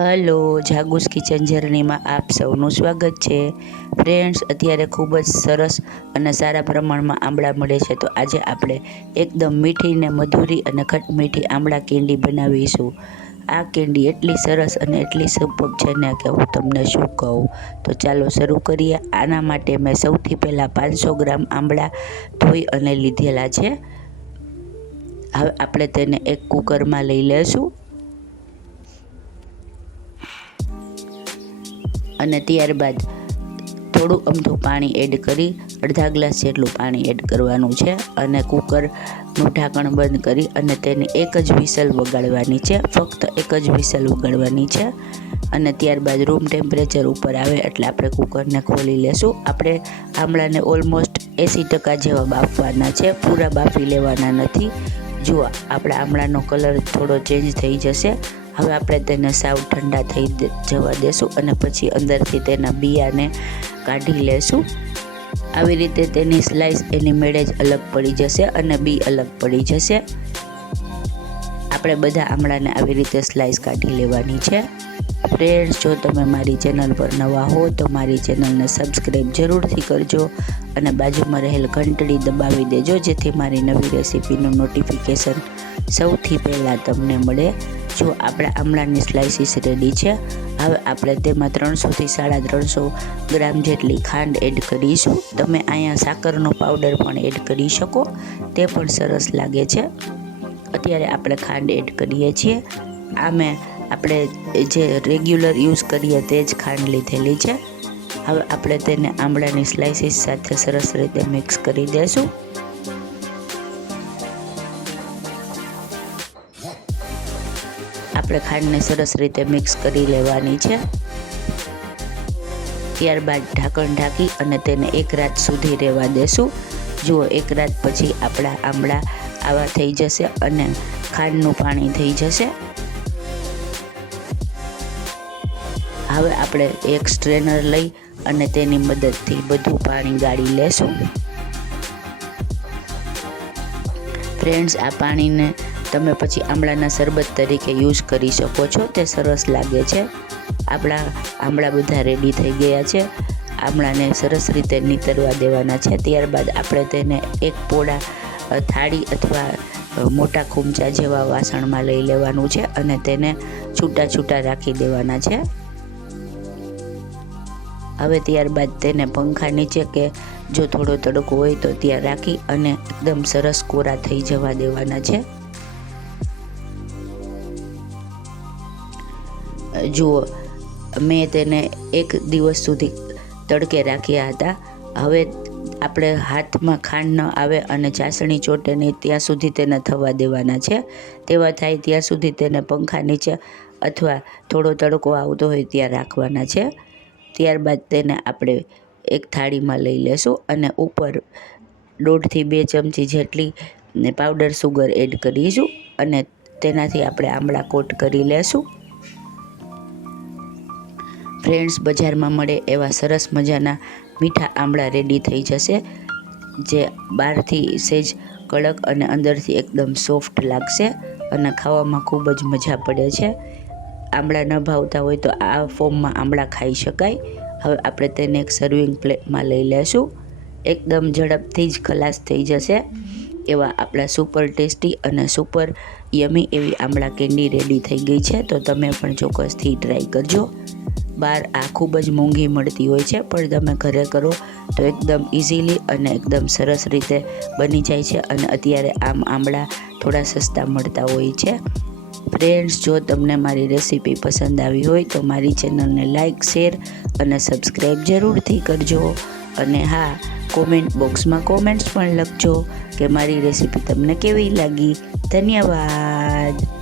Hello, જાગુસ kitchen જર્નીમાં આપ સૌનું સ્વાગત છે ફ્રેન્ડ્સ। અત્યારે ખૂબ જ સરસ અને સારા પ્રમાણમાં આંબળા મળે છે, તો આજે આપણે એકદમ મીઠી ને મધુરી અને ખટમીઠી આંબળા કેન્ડી બનાવીશું। આ કેન્ડી એટલી સરસ અને એટલી સુપર છે ને કે હું તમને શું કહું। તો ચાલો શરૂ કરીએ। આના માટે મેં સૌથી પહેલાં 500 ગ્રામ આંબળા ધોઈ અને લીધેલા છે। હવે આપણે તેને એક કુકરમાં લઈ લેશું અને ત્યારબાદ થોડું અમથું પાણી એડ કરી અડધા ગ્લાસ જેટલું પાણી એડ કરવાનું છે અને કુકરનું ઢાંકણ બંધ કરી અને તેને એક જ વિસલ વગાડવાની છે, ફક્ત એક જ વિસલ વગાડવાની છે। અને ત્યારબાદ રૂમ ટેમ્પરેચર ઉપર આવે એટલે આપણે કુકરને ખોલી લેશું। આપણે આંબળાને ઓલમોસ્ટ 80% જેવા બાફવાના છે, પૂરા બાફી લેવાના નથી। જુઓ, આપણા આંબળાનો કલર થોડો ચેન્જ થઈ જશે। હવે આપણે તેને સાવ ઠંડા થઈ જવા દેશું અને પછી અંદરથી તેના બિયાને કાઢી લેશું। આવી રીતે તેની સ્લાઇસ એની મેળે જ અલગ પડી જશે અને બી અલગ પડી જશે। આપણે બધા આંબળાને આવી રીતે સ્લાઇસ કાઢી લેવાની છે। ફ્રેન્ડ્સ, જો તમે મારી ચેનલ પર નવા હો તો મારી ચેનલને સબસ્ક્રાઈબ જરૂરથી કરજો અને બાજુમાં રહેલ ઘંટડી દબાવી દેજો, જેથી મારી નવી રેસીપીનું નોટિફિકેશન સૌથી પહેલાં તમને મળે। જો આપણા આંબળાની સ્લાઇસીસ રેડી છે, હવે આપણે તેમાં 300 થી 350 ગ્રામ જેટલી ખાંડ એડ કરીશું। તમે અહીંયા સાકરનો પાવડર પણ એડ કરી શકો, તે પણ સરસ લાગે છે। અત્યારે આપણે ખાંડ એડ કરીએ છીએ। આમે આપણે જે રેગ્યુલર યુઝ કરીએ તે જ ખાંડ લીધેલી છે। હવે આપણે તેને આંબળાની સ્લાઇસીસ સાથે સરસ રીતે મિક્સ કરી દઈશું। આપણે ખાંડને સરસ રીતે મિક્સ કરી લેવાની છે। ત્યારબાદ ઢાંકણ ઢાંકી અને તેને એક રાત સુધી રહેવા દેશું। જુઓ, એક રાત પછી આપણા આંબળા આવા થઈ જશે અને ખાંડનું પાણી થઈ જશે। હવે આપણે એક સ્ટ્રેનર લઈ અને તેની મદદથી બધું પાણી ગાળી લેશું। ફ્રેન્ડ્સ, આ પાણીને તમે પછી આંબળાના શરબત તરીકે યુઝ કરી શકો છો, તે સરસ લાગે છે। આપણા આંબળા બધા રેડી થઈ ગયા છે। આંબળાને સરસ રીતે નીતરવા દેવાના છે। ત્યારબાદ આપણે તેને એક પોળા થાળી અથવા મોટા ખૂંચા જેવા વાસણમાં લઈ લેવાનું છે અને તેને છૂટા છૂટા રાખી દેવાના છે। હવે ત્યારબાદ તેને પંખા નીચે કે જો થોડો તડકો હોય તો ત્યાં રાખી અને એકદમ સરસ કોરા થઈ જવા દેવાના છે। જુઓ, મેં તેને એક દિવસ સુધી તડકે રાખ્યા હતા। હવે આપણે હાથમાં ખાંડ ન આવે અને ચાસણી ચોટે નહીં ત્યાં સુધી તેને થવા દેવાના છે। તેવા થાય ત્યાં સુધી તેને પંખા નીચે અથવા થોડો તડકો આવતો હોય ત્યાં રાખવાના છે। ત્યારબાદ તેને આપણે એક થાળીમાં લઈ લેશું અને ઉપર 1.5 થી 2 ચમચી જેટલી પાવડર સુગર એડ કરીશું અને તેનાથી આપણે આંબળા કોટ કરી લેશું। ફ્રેન્ડ્સ, બજારમાં મળે એવા સરસ મજાના મીઠા આંબળા રેડી થઈ જશે, જે બહારથી સહેજ કડક અને અંદરથી એકદમ સોફ્ટ લાગશે અને ખાવામાં ખૂબ જ મજા પડે છે। આંબળા ન ભાવતા હોય તો આ ફોર્મમાં આંબળા ખાઈ શકાય। હવે આપણે તેને એક સર્વિંગ પ્લેટમાં લઈ લેશું। એકદમ ઝડપથી જ ખલાસ થઈ જશે એવા આપણા સુપર ટેસ્ટી અને સુપર યમી એવી આંબળા કેન્ડી રેડી થઈ ગઈ છે। તો તમે પણ ચોક્કસથી ટ્રાય કરજો। બહાર આ ખૂબ જ મોંઘી મળતી હોય છે, પણ તમે ઘરે કરો તો એકદમ ઇઝીલી અને એકદમ સરસ રીતે બની જાય છે અને અત્યારે આંબળા થોડા સસ્તા મળતા હોય છે। ફ્રેન્ડ્સ, જો તમને મારી રેસીપી પસંદ આવી હોય તો મારી ચેનલને લાઇક, શેર અને સબસ્ક્રાઈબ જરૂરથી કરજો। અને હા, કોમેન્ટ બોક્સમાં કોમેન્ટ્સ પણ લખજો કે મારી રેસીપી તમને કેવી લાગી। ધન્યવાદ।